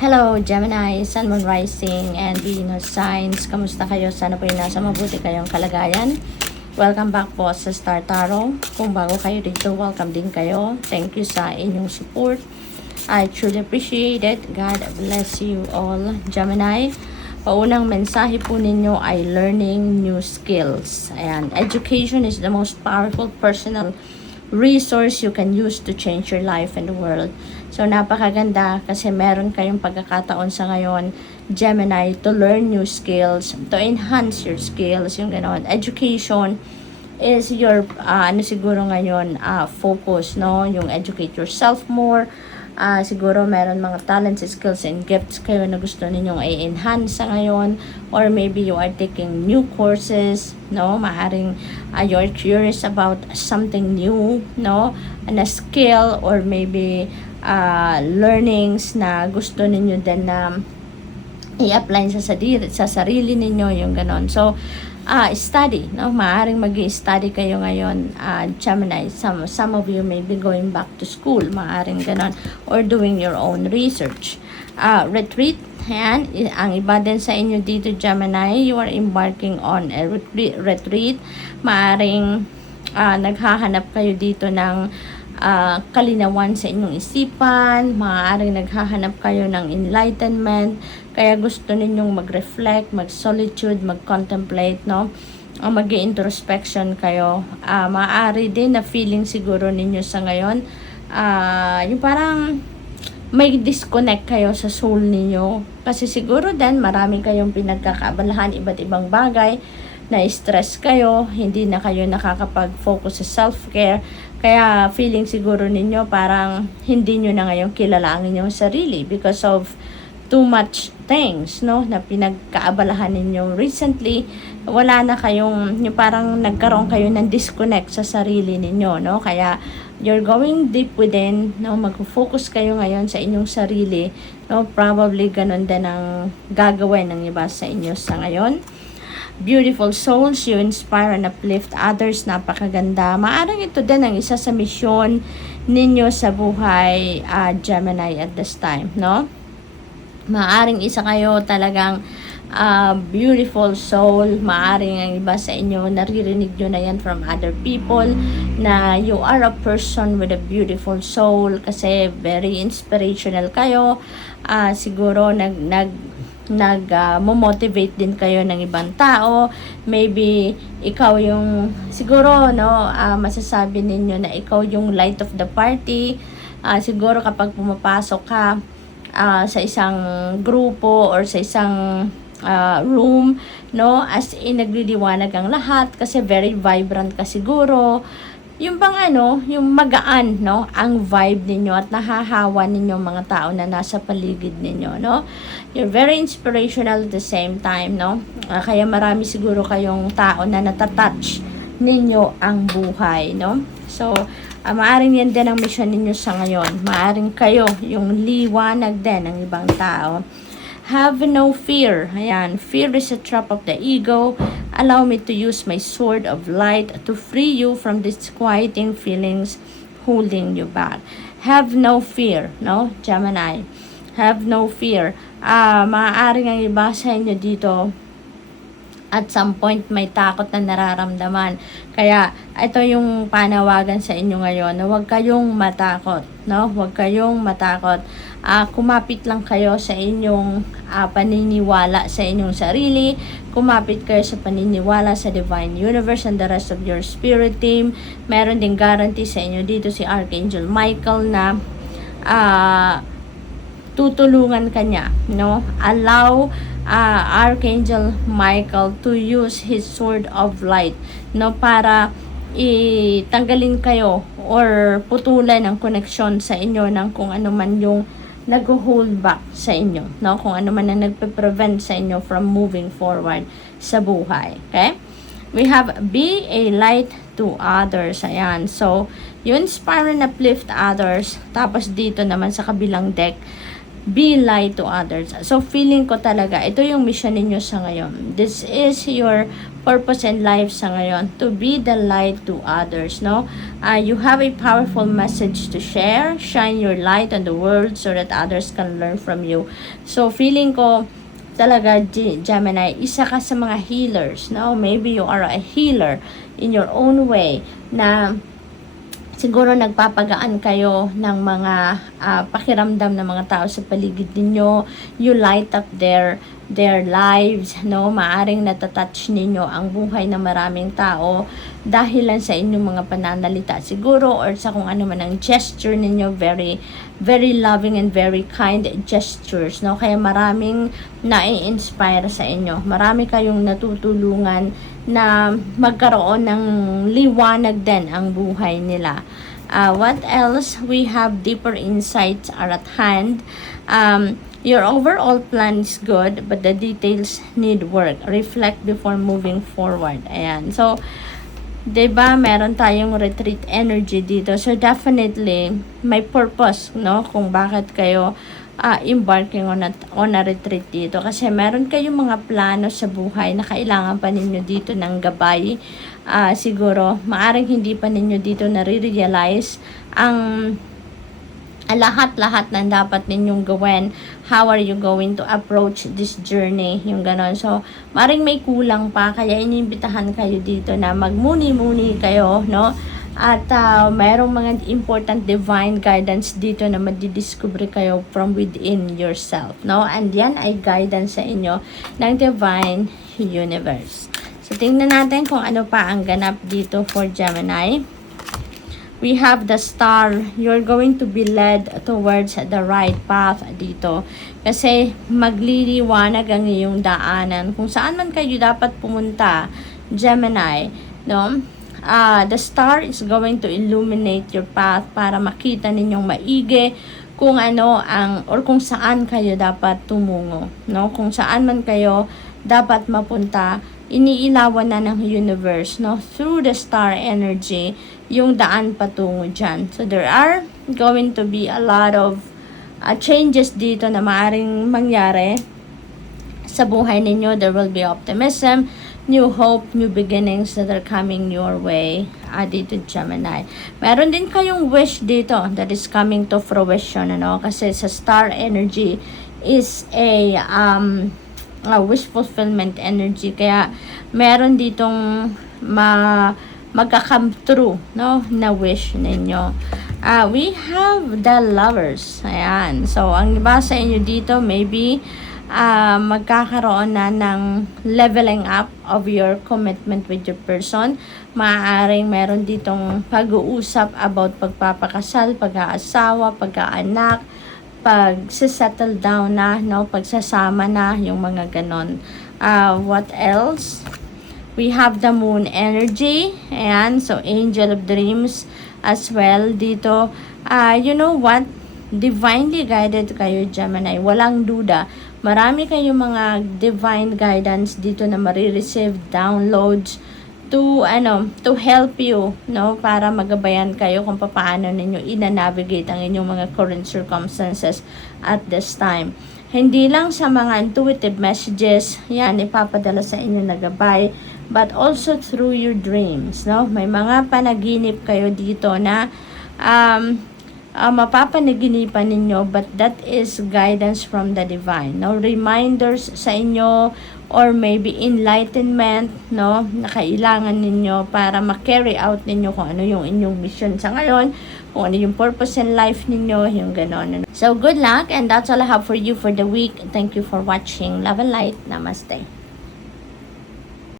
Hello, Gemini, Sun, Moon, Rising, and Venus signs. Kamusta kayo? Sana po yung nasa mabuti kayong kalagayan. Welcome back po sa Star Tarot. Kung bago kayo dito, welcome din kayo. Thank you sa inyong support. I truly appreciate it. God bless you all, Gemini. Paunang mensahe po ninyo ay learning new skills. Ayan, education is the most powerful personal resource you can use to change your life and the world. So, napakaganda kasi meron kayong pagkakataon sa ngayon, Gemini, to learn new skills, to enhance your skills, yung gano'n. Education is your, siguro ngayon, focus, no? Yung educate yourself more. Siguro meron mga talents, skills, and gifts kayo na gusto ninyong i-enhance sa ngayon, or maybe you are taking new courses, no? Maaring you're curious about something new, no? Na skill, or maybe learnings na gusto ninyo din na i-apply sa sarili ninyo, yung ganon. So, study, no? Maaring mag-i-study kayo ngayon, Gemini. Some of you may be going back to school, maaring ganon, or doing your own research. Retreat, yan, ang iba din sa inyo dito, Gemini, you are embarking on a retreat. Maaring naghahanap kayo dito ng kalinawan sa inyong isipan, maaaring naghahanap kayo ng enlightenment, kaya gusto ninyong mag-reflect, mag-solitude, mag-contemplate, no? Mag-introspection kayo. Maaari din na feeling siguro ninyo sa ngayon, yung parang may disconnect kayo sa soul ninyo. Kasi siguro din, marami kayong pinagkakaabalahan, iba't ibang bagay, na stress kayo, hindi na kayo nakakapag-focus sa self-care, kaya feeling siguro ninyo parang hindi nyo na ngayon kilala ang inyong sarili because of too much things, no, na pinagkaabalahan ninyo recently. Wala na kayong, yung parang nagkaroon kayo ng disconnect sa sarili ninyo, no, kaya you're going deep within, no, mag-focus kayo ngayon sa inyong sarili, no, probably ganun din ang gagawin ng iba sa inyo sa ngayon. Beautiful souls, you inspire and uplift others. Napakaganda. Maaring ito din ang isa sa misyon ninyo sa buhay, Gemini, at this time, no? Maaring isa kayo talagang beautiful soul. Maaring ang iba sa inyo, naririnig nyo na yan from other people, na you are a person with a beautiful soul kasi very inspirational kayo. Siguro motivate din kayo ng ibang tao. Maybe ikaw yung siguro, no, masasabi ninyo na ikaw yung light of the party. Siguro kapag pumapasok ka sa isang grupo or sa isang room, no, as in nagliliwanag ang lahat kasi very vibrant ka siguro. Yung bang yung magaan, no, ang vibe ninyo at nahahawa ninyo mga tao na nasa paligid ninyo, no? You're very inspirational at the same time, no? Kaya marami siguro kayong tao na natatouch ninyo ang buhay, no? So, maaring yan din ang mission ninyo sa ngayon. Maaring kayo yung liwanag din ng ibang tao. Have no fear. Ayan, fear is a trap of the ego. Allow me to use my sword of light to free you from disquieting feelings holding you back. Have no fear, no, Gemini? Have no fear. Maaaring ang iba sa inyo dito, at some point may takot na nararamdaman. Kaya ito yung panawagan sa inyo ngayon na huwag kayong matakot, no? Huwag kayong matakot. Kumapit lang kayo sa inyong paniniwala sa inyong sarili. Kumapit kayo sa paniniwala sa Divine Universe and the rest of your spirit team. Meron ding guarantee sa inyo dito si Archangel Michael na tutulungan kanya, no? Allow Archangel Michael to use his sword of light, no, para itanggalin kayo or putulan ang connection sa inyo ng kung ano man yung nag-hold back sa inyo, no, kung ano man ang nagpe-prevent sa inyo from moving forward sa buhay. Okay? We have be a light to others. Ayan. So, you inspire and uplift others. Tapos dito naman sa kabilang deck, be light to others. So, feeling ko talaga, ito yung mission ninyo sa ngayon. This is your purpose in life sa ngayon, to be the light to others, no? You have a powerful message to share. Shine your light on the world so that others can learn from you. So, feeling ko, talaga, Gemini, isa ka sa mga healers, no? Maybe you are a healer in your own way, na siguro nagpapagaan kayo ng mga pakiramdam ng mga tao sa paligid ninyo. You light up their lives, no? Maaring natatouch ninyo ang buhay ng maraming tao dahilan sa inyong mga pananalita siguro, or sa kung ano man ang gesture ninyo. Very, very loving and very kind gestures, no? Kaya maraming nai-inspire sa inyo. Marami kayong natutulungan na magkaroon ng liwanag din ang buhay nila. What else? We have deeper insights are at hand. Your overall plan is good, but the details need work. Reflect before moving forward. Ayan. So, 'di ba, meron tayong retreat energy dito. So, definitely, may purpose, no? Kung bakit kayo embarking on a retreat dito. Kasi meron kayong mga plano sa buhay na kailangan pa ninyo dito ng gabay. Siguro, maaring hindi pa ninyo dito nare-realize ang lahat-lahat na dapat ninyong gawin. How are you going to approach this journey? Yung ganon. So, maring may kulang pa, kaya iniimbitahan kayo dito na magmuni-muni kayo, no? At mayroong mga important divine guidance dito na madidiscover kayo from within yourself, no? And yan ay guidance sa inyo ng divine universe. So, tingnan natin kung ano pa ang ganap dito for Gemini. We have the star. You're going to be led towards the right path dito. Kasi magliliwanag ang iyong daanan. Kung saan man kayo dapat pumunta, Gemini, no? The star is going to illuminate your path para makita ninyong maigi kung ano ang, or kung saan kayo dapat tumungo, no? Kung saan man kayo dapat mapunta, iniilawan na ng universe, no? Through the star energy, yung daan patungo dyan. So, there are going to be a lot of changes dito na maaring mangyari sa buhay ninyo. There will be optimism, new hope, new beginnings that are coming your way dito, Gemini. Meron din kayong wish dito that is coming to fruition, ano? Kasi sa star energy is a wish fulfillment energy. Kaya meron ditong magka-come true, no, na wish ninyo. We have the lovers. Ayan. So, ang iba sa inyo dito, maybe magkakaroon na ng leveling up of your commitment with your person. Maaaring meron ditong pag-uusap about pagpapakasal, pag-aasawa, pag-aanak, pag-settle down na, no, pagsasama na, yung mga ganon. What else? We have the moon energy. Ayan. So, angel of dreams as well dito. You know what? Divinely guided kayo, Gemini. Walang duda. Marami kayong mga divine guidance dito na marireceive downloads to help you, no, para magabayan kayo kung paano ninyo ina-navigate ang inyong mga current circumstances at this time. Hindi lang sa mga intuitive messages, yan, ipapadala sa inyo na gabay, but also through your dreams, no? May mga panaginip kayo dito na mapapanaginipan ninyo, but that is guidance from the divine, no? Reminders sa inyo, or maybe enlightenment, no, na kailangan ninyo para ma-carry out ninyo kung ano yung inyong mission sa ngayon, kung ano yung purpose in life ninyo, yung ganon. So, good luck, and that's all I have for you for the week. Thank you for watching. Love and light. Namaste.